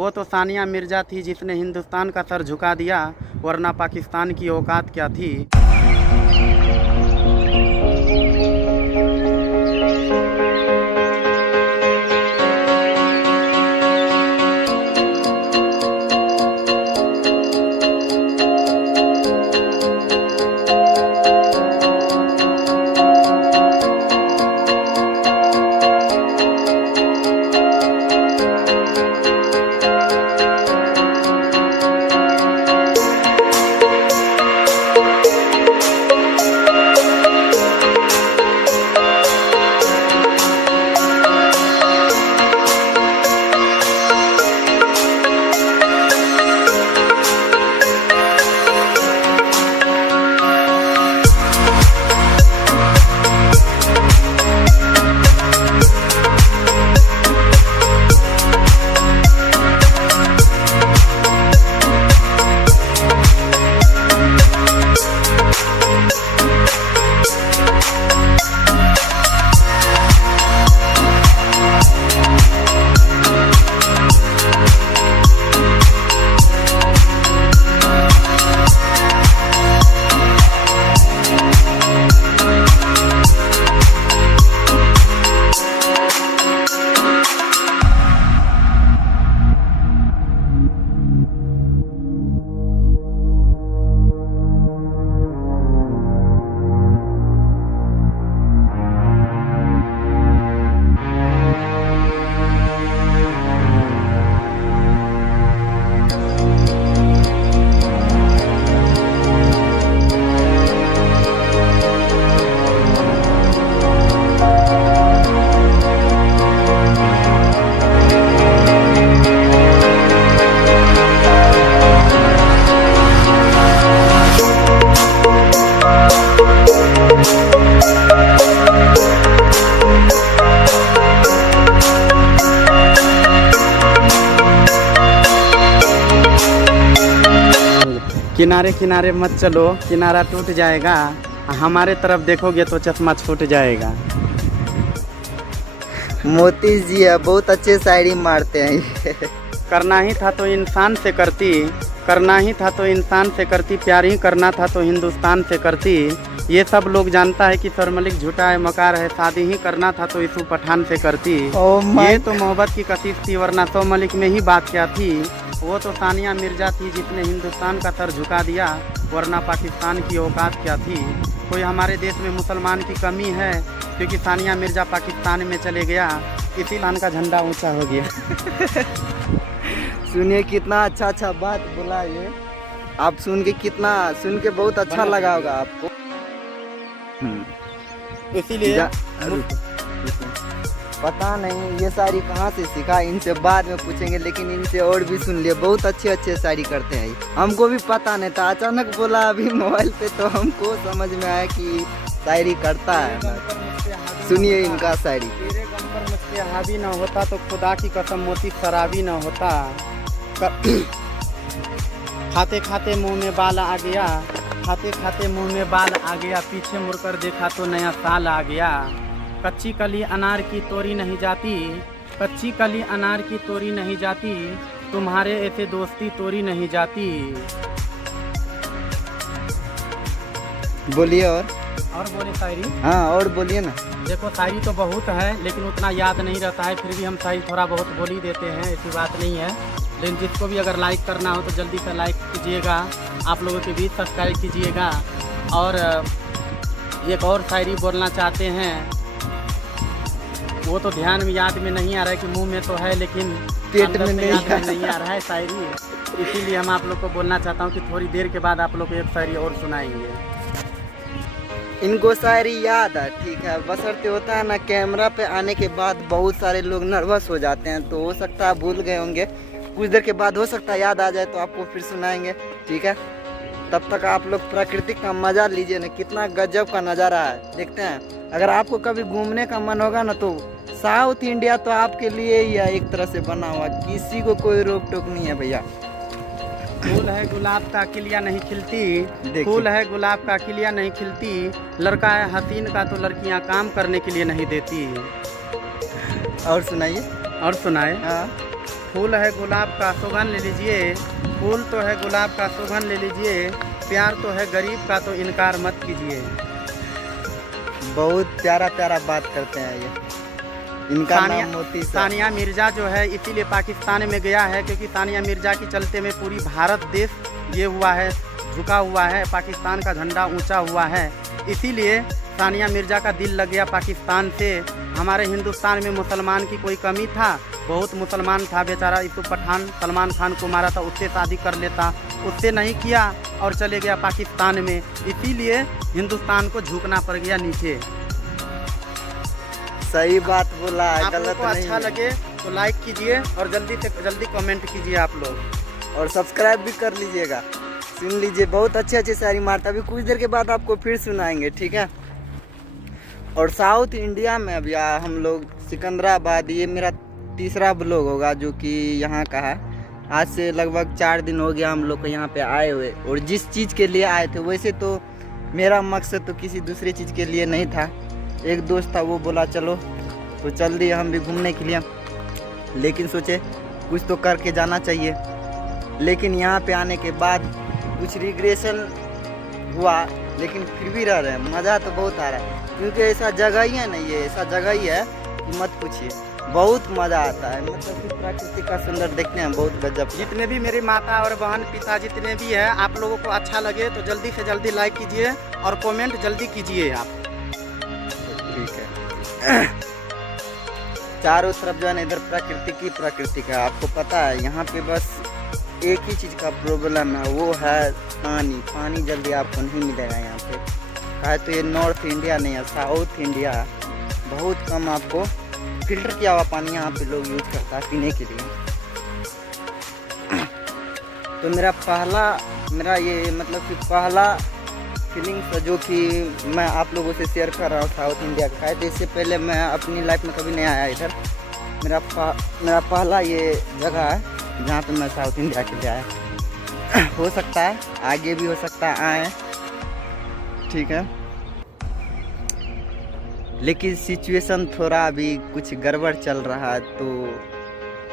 वो तो सानिया मिर्जा थी जिसने हिंदुस्तान का सर झुका दिया, वरना पाकिस्तान की औकात क्या थी। किनारे किनारे मत चलो, किनारा टूट जाएगा। हमारे तरफ देखोगे तो चश्मा छूट जाएगा। मोती जी है, बहुत अच्छे शायरी मारते हैं। करना ही था तो इंसान से करती, करना ही था तो इंसान से करती, प्यार ही करना था तो हिंदुस्तान से करती। ये सब लोग जानता है कि सर मलिक झूठा है, मकार है, शादी ही करना था तो इसू पठान से करती। ये तो मोहब्बत की कशिश थी, वरना सो मलिक में ही बात क्या थी। वो तो सानिया मिर्जा थी जिसने हिंदुस्तान का सर झुका दिया, वरना पाकिस्तान की औकात क्या थी। कोई हमारे देश में मुसलमान की कमी है, क्योंकि सानिया मिर्जा पाकिस्तान में चले गया, इसी लान का झंडा ऊंचा हो गया। सुनिए कितना अच्छा अच्छा बात बोला ये, आप सुन के बहुत अच्छा लगा होगा आपको। इसीलिए पता नहीं ये शायरी कहाँ से सीखा, इनसे बाद में पूछेंगे, लेकिन इनसे और भी सुन लिए, बहुत अच्छे अच्छे शायरी करते हैं। हमको भी पता नहीं था, अचानक बोला अभी मोबाइल पे, तो हमको समझ में आया कि शायरी करता है। सुनिए इनका शायरी। तेरे गम पर मुझसे हावी न होता तो खुदा की कसम मोती शराबी न होता। खाते खाते मुंह में बाल आ गया, खाते खाते मुंह में बाल आ गया, पीछे मुड़कर देखा तो नया साल आ गया। कच्ची कली अनार की तोड़ी नहीं जाती, कच्ची कली अनार की तोड़ी नहीं जाती, तुम्हारे ऐसे दोस्ती तोड़ी नहीं जाती। बोलिए और बोले शायरी। हाँ और बोलिए ना। देखो शायरी तो बहुत है, लेकिन उतना याद नहीं रहता है, फिर भी हम शायरी थोड़ा बहुत बोल ही देते हैं, ऐसी बात नहीं है। लेकिन जिसको भी अगर लाइक करना हो तो जल्दी से लाइक कीजिएगा, आप लोगों के बीच सब्सक्राइब कीजिएगा। और एक और शायरी बोलना चाहते हैं, वो तो ध्यान में याद में नहीं आ रहा है कि मुंह में तो है, लेकिन पेट में नहीं आ रहा है शायरी। इसीलिए हम आप लोग को बोलना चाहता हूँ कि थोड़ी देर के बाद आप लोग को एक शायरी और सुनाएंगे। इनको शायरी याद है, ठीक है, बशर्ते होता है ना कैमरा पे आने के बाद बहुत सारे लोग नर्वस हो जाते हैं, तो हो सकता है भूल गए होंगे, कुछ देर के बाद हो सकता है याद आ जाए तो आपको फिर सुनाएंगे, ठीक है। तब तक आप लोग प्रकृति का मजा लीजिए ना, कितना गजब का नज़ारा है, देखते हैं। अगर आपको कभी घूमने का मन होगा ना, तो साउथ इंडिया तो आपके लिए ही है, एक तरह से बना हुआ, किसी को कोई रोक टोक नहीं है भैया। फूल है गुलाब का खिलिया नहीं खिलती, फूल है गुलाब का खिलिया नहीं खिलती, लड़का है हसीन का तो लड़कियां काम करने के लिए नहीं देती। और सुनाइए। और सुनाए। हाँ। फूल है गुलाब का सुगंध ले लीजिए, फूल तो है गुलाब का सुगंध ले लीजिए, प्यार तो है गरीब का तो इनकार मत कीजिए। बहुत प्यारा प्यारा बात करते हैं ये। इनका नाम मोती सर। सानिया मिर्जा जो है इसीलिए पाकिस्तान में गया है क्योंकि सानिया मिर्जा के चलते में पूरी भारत देश ये हुआ है, झुका हुआ है, पाकिस्तान का झंडा ऊंचा हुआ है। इसीलिए सानिया मिर्जा का दिल लग गया पाकिस्तान से। हमारे हिंदुस्तान में मुसलमान की कोई कमी था? बहुत मुसलमान था बेचारा। यूसुफ पठान सलमान खान को मारा था, उससे शादी कर लेता, उससे नहीं किया और चले गया पाकिस्तान में। इसीलिए हिंदुस्तान को झुकना पड़ गया नीचे। सही बात बोला है, आप गलत लोग को नहीं अच्छा है। लगे तो लाइक कीजिए और जल्दी से जल्दी कमेंट कीजिए आप लोग, और सब्सक्राइब भी कर लीजिएगा। सुन लीजिए, बहुत अच्छे अच्छे शायरी मारता। अभी कुछ देर के बाद आपको फिर सुनाएंगे, ठीक है। और साउथ इंडिया में अभी हम लोग सिकंदराबाद, ये मेरा तीसरा ब्लॉग होगा जो कि यहाँ का है। आज से लगभग 4 दिन हो गया हम लोग को यहाँ पे आए हुए। और जिस चीज़ के लिए आए थे, वैसे तो मेरा मकसद तो किसी दूसरी चीज़ के लिए नहीं था। एक दोस्त था, वो बोला चलो, तो चल दिए हम भी घूमने के लिए। लेकिन सोचे कुछ तो करके जाना चाहिए। लेकिन यहाँ पे आने के बाद कुछ रिग्रेशन हुआ, लेकिन फिर भी रह रहे हैं। मज़ा तो बहुत आ रहा है क्योंकि ऐसा जगह ही है ना, ये ऐसा जगह ही है कि मत पूछिए, बहुत मज़ा आता है। मतलब कि प्रकृति का सुंदर देखते हैं, बहुत गजब। जितने भी मेरी माता और बहन पिता जितने भी हैं, आप लोगों को अच्छा लगे तो जल्दी से जल्दी लाइक कीजिए और कमेंट जल्दी कीजिए आप। ठीक है। चारों तरफ जो है ना, इधर प्रकृति का आपको पता है। यहाँ पे बस एक ही चीज़ का प्रॉब्लम है, वो है पानी जल्दी आपको नहीं मिलेगा यहाँ पे। है तो ये नॉर्थ इंडिया नहीं है, साउथ इंडिया। बहुत कम आपको फिल्टर किया हुआ पानी यहाँ पे लोग यूज करता है पीने के लिए। तो मेरा ये मतलब कि पहला फीलिंग्स जो कि मैं आप लोगों से शेयर कर रहा हूँ साउथ इंडिया का है। तो इससे पहले मैं अपनी लाइफ में कभी नहीं आया इधर। मेरा पहला ये जगह है जहाँ पे मैं साउथ इंडिया के लिए आया। हो सकता है आगे भी हो सकता है आए, ठीक है। लेकिन सिचुएशन थोड़ा अभी कुछ गड़बड़ चल रहा है, तो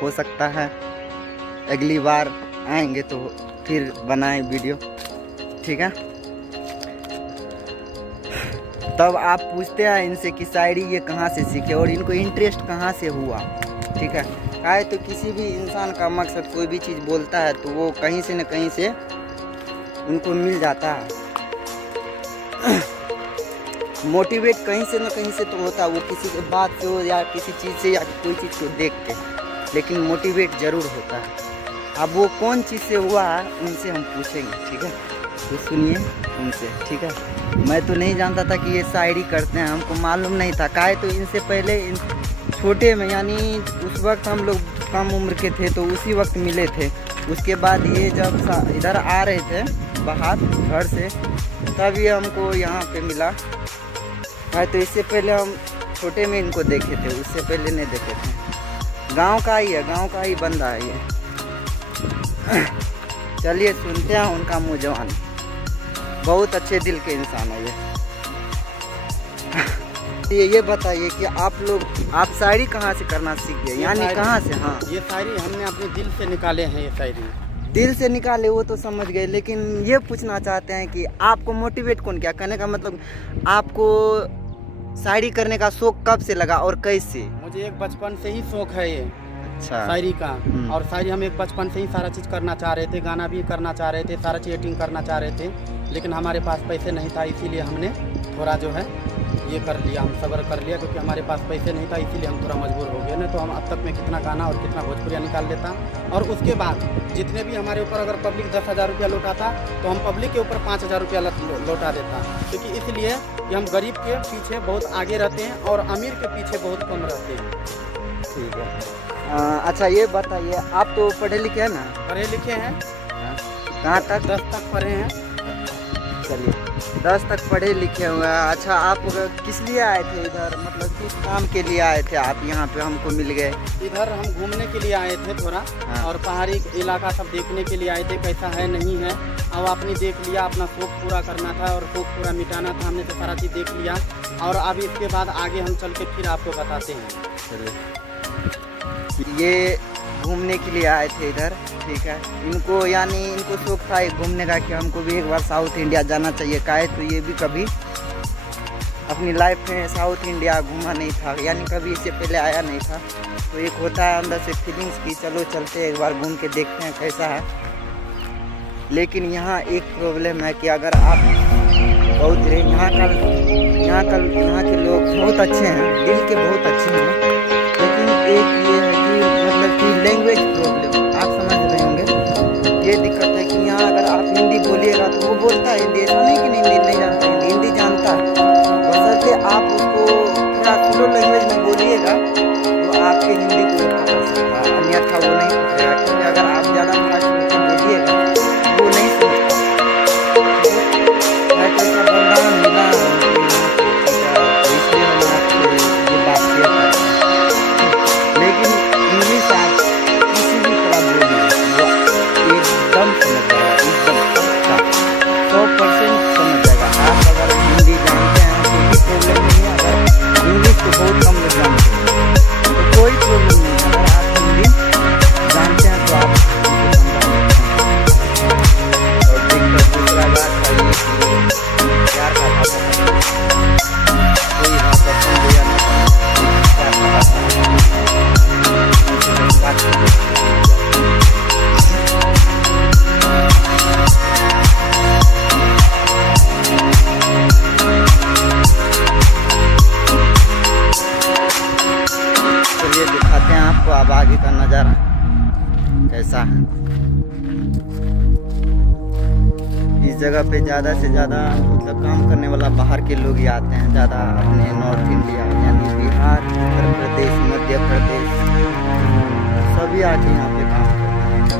हो सकता है अगली बार आएंगे तो फिर बनाएं वीडियो, ठीक है। तब आप पूछते हैं इनसे कि शायरी ये कहाँ से सीखे और इनको इंटरेस्ट कहाँ से हुआ, ठीक है। काहे तो किसी भी इंसान का मकसद, कोई भी चीज़ बोलता है तो वो कहीं से न कहीं से उनको मिल जाता है। मोटिवेट कहीं से न कहीं से तो होता है, वो किसी के बात से हो या किसी चीज़ से या कोई चीज़ को देख के, लेकिन मोटिवेट ज़रूर होता है। अब वो कौन चीज़ से हुआ है उनसे हम पूछेंगे, ठीक है। तो सुनिए उनसे, ठीक है। मैं तो नहीं जानता था कि ये शायरी करते हैं, हमको मालूम नहीं था। काहे तो इनसे पहले छोटे में, यानी उस वक्त हम लोग कम उम्र के थे तो उसी वक्त मिले थे। उसके बाद ये जब इधर आ रहे थे बाहर घर से, तब ये हमको यहाँ पे मिला। काहे तो इससे पहले हम छोटे में इनको देखे थे, उससे पहले नहीं देखे थे। गांव का ही है, गांव का ही बंदा है ये। चलिए सुनते हैं उनका मुँह जवान। बहुत अच्छे दिल के इंसान है ये बताइए कि आप शायरी कहाँ से करना सीख गए, यानी कहाँ से? हाँ, ये शायरी हमने अपने दिल से निकाले हैं। ये शायरी दिल से निकाले, वो तो समझ गए। लेकिन ये पूछना चाहते हैं कि आपको मोटिवेट कौन किया? कहने का मतलब आपको शायरी करने का शौक कब से लगा और कैसे? मुझे एक बचपन से ही शौक है ये अच्छा शायरी का। और शायरी हम एक बचपन से ही सारा चीज़ करना चाह रहे थे, गाना भी करना चाह रहे थे, सारा चीज़ एडिटिंग करना चाह रहे थे। लेकिन हमारे पास पैसे नहीं था, इसीलिए हमने थोड़ा जो है ये कर लिया, हम सब्र कर लिया। क्योंकि हमारे पास पैसे नहीं था, इसीलिए हम थोड़ा मजबूर हो गए। नहीं तो हम अब तक में कितना गाना और कितना भोजपुरिया निकाल लेता। और उसके बाद जितने भी हमारे ऊपर अगर पब्लिक 10,000 रुपया लौटाता तो हम पब्लिक के ऊपर 5,000 रुपया लौटा देता। क्योंकि इसलिए कि हम गरीब के पीछे बहुत आगे रहते हैं और अमीर के पीछे बहुत कम रहते हैं। ठीक है। अच्छा ये बताइए, आप तो पढ़े लिखे हैं ना? पढ़े लिखे हैं। कहाँ तक? 10 तक पढ़े हैं। चलिए 10 तक पढ़े लिखे हुए हैं। अच्छा आप किस लिए आए थे इधर, मतलब किस काम के लिए आए थे आप यहाँ पे हमको मिल गए? इधर हम घूमने के लिए आए थे थोड़ा। हाँ। और पहाड़ी इलाका सब देखने के लिए आए थे, कैसा है नहीं है। अब आपने देख लिया, अपना शौक पूरा करना था और शौक पूरा मिटाना था। हमने तो सारा चीज़ देख लिया और अब इसके बाद आगे हम चल के फिर आपको बताते हैं। चलिए ये घूमने के लिए आए थे इधर, ठीक है। इनको शौक था घूमने का कि हमको भी एक बार साउथ इंडिया जाना चाहिए। काहे तो ये भी कभी अपनी लाइफ में साउथ इंडिया घूमा नहीं था, यानी कभी इससे पहले आया नहीं था। तो एक होता है अंदर से फीलिंग्स की चलो चलते हैं एक बार घूम के देखते हैं कैसा है। लेकिन यहाँ एक प्रॉब्लम है कि अगर आप बहुत यहाँ के लोग बहुत अच्छे हैं, दिल के बहुत अच्छे हैं, लेकिन एक ये है कि मतलब कि लैंग्वेज प्रॉब्लम, आप समझ रहे होंगे। ये दिक्कत है कि यहाँ अगर आप हिंदी बोलिएगा तो वो बोलता है हिंदी, ऐसा नहीं कि नहीं जानता हिंदी जानता है, बशर्ते आप उसको थोड़ा स्लो लैंग्वेज में बोलिएगा तो आपके हिंदी को पकड़ सकता है, अन्यथा वो नहीं पकड़ेगा। क्योंकि अगर आप ज़्यादा फास्ट होकर बोलिएगा वो नहीं समझ पाएगा। कैसा बंदा मिला इसलिए हम आपको ये बात शेयर कर रहे हैं। लेकिन इंग्लिश आप किसी भी तरह बोलिए वो एकदम समझ जाएगा, एकदम 100% समझ जाएगा। आप अगर हिंदी जानते हैं तो कोई प्रॉब्लम नहीं है, अगर इंग्लिश तो बहुत कम लोग जानते हैं तो कोई प्रॉब्लम नहीं है। अगर आप हिंदी जानते हैं तो आप और देखकर दूसरा बात है प्यार का भाषा कोई भाषा समझे या ना समझे, प्यार का भाषा चलिए दिखाते हैं आपको अब आगे का नज़ारा कैसा है। इस जगह पे ज़्यादा से ज़्यादा मतलब काम करने वाला बाहर के लोग ही आते हैं ज़्यादा, अपने नॉर्थ इंडिया यानी बिहार, उत्तर प्रदेश, मध्य प्रदेश सभी आके यहाँ पे काम करते हैं।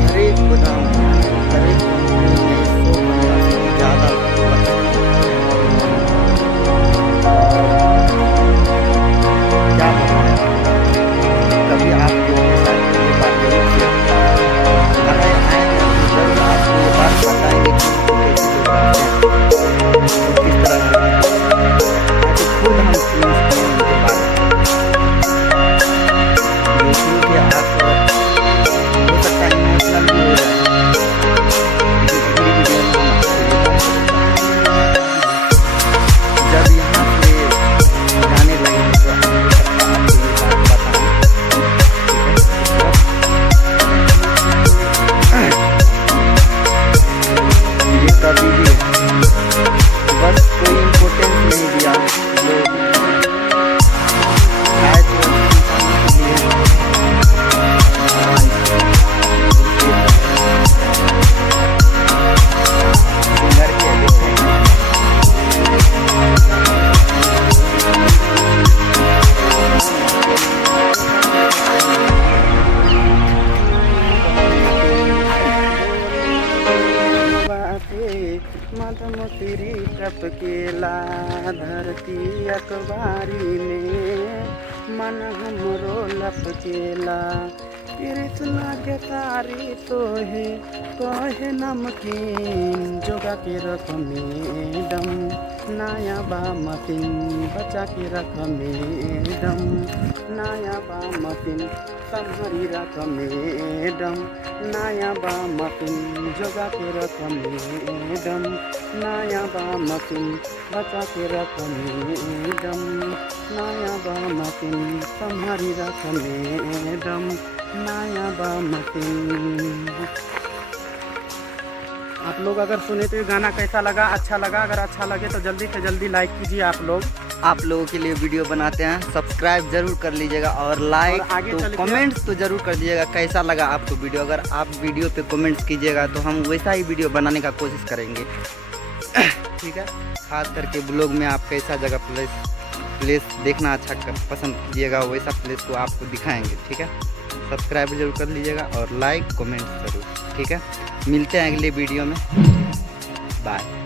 हर एक गोदाम हर एक कंपनी में 100 से ज़्यादा क्या बताएं। कभी आप लोगों के साथ ये बात जरूर शेयर करें। अगर आएंगे तो जरूर आपको ये बात बताएंगे कि कैसे लोग आते हैं, तो किस तरह से खुद हम सुनते हैं उनके बारे में, जो कि आप हो सकता है इमोशनल भी हो जाए। जब यहाँ से जाने लगेंगे तो आपको ये बात बताएं। ये कभी भी बस कोई इम्पोर्टेंस नहीं दिया लोग आए तो सिंगर के मधुमोती टपकेला धरती अखबारी में, मन हमरो लपकेला कृष्णा के तारी तोहे कहे नमकीन, जोगा के रख मैडम नया बा मतीन, बचा के रख मैडम नया बा मतीन, संभरी रख मैडम नया बा मतीन, जोगा के रख मैडम नया बा मतीन, बचा के रख मैडम नया बा मतीन, संभरी रख मैडम नया बा मतीन। आप लोग अगर सुने तो ये गाना कैसा लगा, अच्छा लगा? अगर अच्छा लगे तो जल्दी से जल्दी लाइक कीजिए। आप लोगों के लिए वीडियो बनाते हैं, सब्सक्राइब जरूर कर लीजिएगा और लाइक तो कमेंट्स तो जरूर कर दीजिएगा कैसा लगा आपको वीडियो। अगर आप वीडियो पे कमेंट्स कीजिएगा तो हम वैसा ही वीडियो बनाने का कोशिश करेंगे, ठीक है। खास करके ब्लॉग में आप कैसा जगह प्लेस देखना अच्छा पसंद कीजिएगा, वैसा प्लेस को आपको दिखाएंगे, ठीक है। सब्सक्राइब जरूर कर लीजिएगा और लाइक कमेंट जरूर, ठीक है। मिलते हैं अगले वीडियो में, बाय।